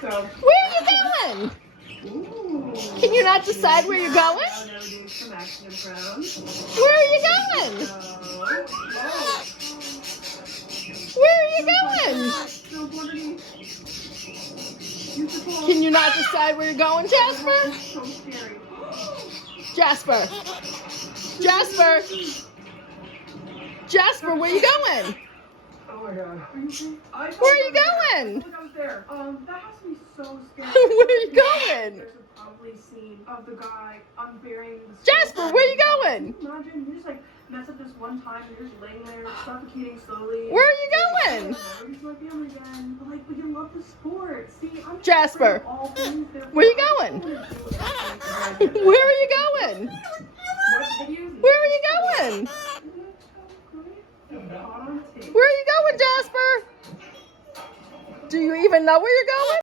So. Where are you going? Ooh. Can you not decide where you're going? Now we're doing some action and frowns. Where are you going? Where are you going? Can you not decide where you're going, Jasper? So scary. Jasper. Jasper. Jasper, where are you going? Oh my god. Where are you going? I was there. That has to be so scary. Where are you going? There's a probably scene of the guy unburying the Jasper, where are you going? Can you imagine you just like mess up this one time and you're just laying there suffocating slowly. Where are you going? Never get to my family again. But you love the sport. See, I'm Jasper, all things where are you going? Where are you going? Where are you going? Where are you going, Jasper? Do you even know where you're going?